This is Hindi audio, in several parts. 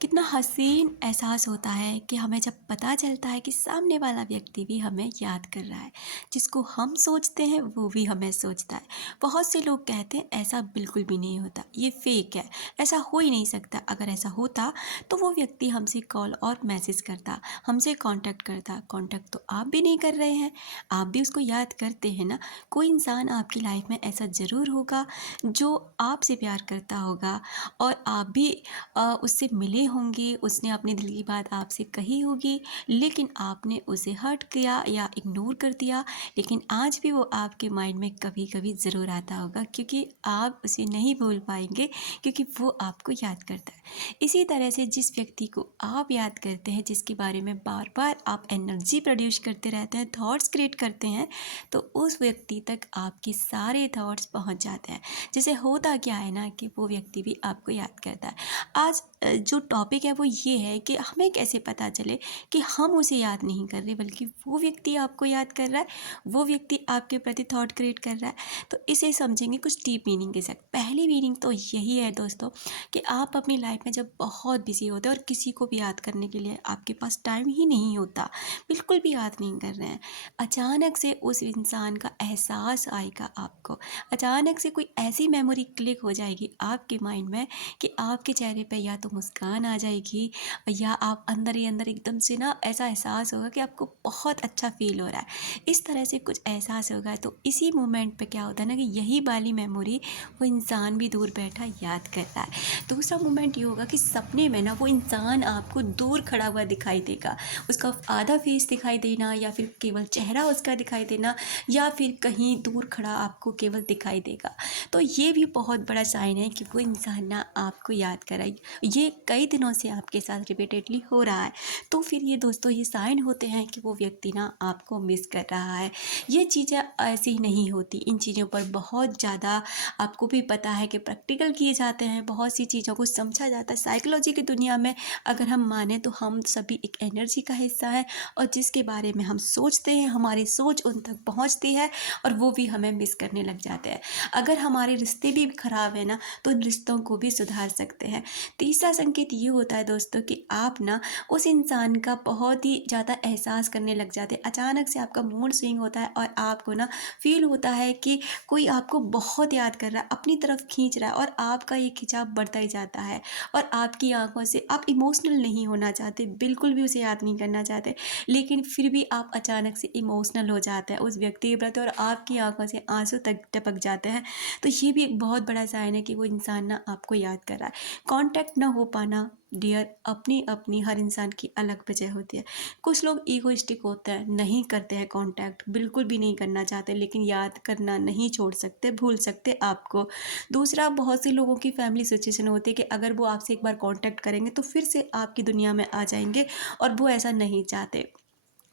कितना हसीन एहसास होता है कि हमें जब पता चलता है कि सामने वाला व्यक्ति भी हमें याद कर रहा है। जिसको हम सोचते हैं वो भी हमें सोचता है। बहुत से लोग कहते हैं ऐसा बिल्कुल भी नहीं होता, ये फेक है, ऐसा हो ही नहीं सकता। अगर ऐसा होता तो वो व्यक्ति हमसे कॉल और मैसेज करता, हमसे कांटेक्ट करता। कांटेक्ट तो आप भी नहीं कर रहे हैं, आप भी उसको याद करते हैं ना। कोई इंसान आपकी लाइफ में ऐसा ज़रूर होगा जो आपसे प्यार करता होगा और आप भी उससे मिले होंगे, उसने अपने दिल की बात आपसे कही होगी, लेकिन आपने उसे हर्ट किया या इग्नोर कर दिया। लेकिन आज भी वो आपके माइंड में कभी कभी ज़रूर आता होगा, क्योंकि आप उसे नहीं भूल पाएंगे, क्योंकि वो आपको याद करता है। इसी तरह से जिस व्यक्ति को आप याद करते हैं, जिसके बारे में बार बार आप एनर्जी प्रोड्यूस करते रहते हैं, थॉट्स क्रिएट करते हैं, तो उस व्यक्ति तक आपके सारे थॉट्स पहुंच जाते हैं। जैसे होता क्या है ना कि वो व्यक्ति भी आपको याद करता है। आज जो टॉपिक है वो ये है कि हमें कैसे पता चले कि हम उसे याद नहीं कर रहे, बल्कि वो व्यक्ति आपको याद कर रहा है, वो व्यक्ति आपके प्रति थॉट क्रिएट कर रहा है। तो इसे समझेंगे कुछ डीप मीनिंग के साथ। पहली मीनिंग तो यही है दोस्तों कि आप अपनी लाइफ में जब बहुत बिजी होते हैं और किसी को भी याद करने के लिए आपके पास टाइम ही नहीं होता, बिल्कुल भी याद नहीं कर रहे हैं, अचानक से उस इंसान का एहसास आएगा आपको। अचानक से कोई ऐसी मेमोरी क्लिक हो जाएगी आपके माइंड में कि आपके चेहरे पे या तो मुस्कान आ जाएगी, या आप अंदर ही अंदर एकदम से ना ऐसा एहसास होगा कि आपको बहुत अच्छा फील हो रहा है। इस तरह से कुछ एहसास होगा। तो इसी मोमेंट पे क्या होता है ना कि यही वाली मेमोरी वो इंसान भी दूर बैठा याद करता है। दूसरा मोमेंट ये होगा कि सपने में ना वो इंसान आपको दूर खड़ा हुआ दिखाई देगा, उसका आधा फेस दिखाई देना, या फिर केवल चेहरा उसका दिखाई देना, या फिर कहीं दूर खड़ा आपको केवल दिखाई देगा। तो ये भी बहुत बड़ा साइन है कि वो इंसान ना आपको याद कराए। ये कई दिनों से आपके साथ रिपीटेडली हो रहा है। तो फिर ये दोस्तों ये साइन होते हैं कि वो व्यक्ति ना आपको मिस कर रहा है। ये चीज़ें ऐसी नहीं होती, इन चीज़ों पर बहुत ज़्यादा आपको भी पता है कि प्रैक्टिकल किए जाते हैं, बहुत सी चीज़ों को समझा जाता है। साइकोलॉजी की दुनिया में अगर हम माने तो हम सभी एक एनर्जी का हिस्सा है, और जिसके बारे में हम सोचते हैं हमारी सोच उन तक पहुंचती है और वो भी हमें मिस करने लग जाते हैं। अगर हमारे रिश्ते भी खराब है ना, तो इन रिश्तों को भी सुधार सकते हैं। तीसरा संकेत ये होता है दोस्तों कि आप ना उस इंसान का बहुत ही ज़्यादा एहसास करने लग जाते हैं। अचानक से आपका मूड स्विंग होता है और आपको ना फील होता है कि कोई आपको बहुत याद कर रहा है, अपनी तरफ खींच रहा है, और आपका ये खिंचाव बढ़ता ही जाता है। और आपकी आंखों से आप इमोशनल नहीं होना चाहते, बिल्कुल भी उसे याद नहीं करना चाहते, लेकिन फिर भी आप अचानक से इमोशनल हो जाते हैं उस व्यक्ति के प्रति, और आपकी आंखों से आंसू तक टपक जाते हैं। तो ये भी एक बहुत बड़ा साइन है कि वो इंसान ना आपको याद कर रहा है। कांटेक्ट ना हो पाना डियर, अपनी अपनी हर इंसान की अलग वजह होती है। कुछ लोग ईगोइस्टिक होते हैं, नहीं करते हैं कांटेक्ट, बिल्कुल भी नहीं करना चाहते, लेकिन याद करना नहीं छोड़ सकते, भूल सकते आपको। दूसरा, बहुत से लोगों की फैमिली सिचुएशन होती है कि अगर वो आपसे एक बार कांटेक्ट करेंगे तो फिर से आपकी दुनिया में आ जाएंगे, और वो ऐसा नहीं चाहते।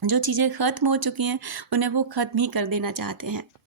जो चीज़ें ख़त्म हो चुकी हैं उन्हें वो ख़त्म ही कर देना चाहते हैं।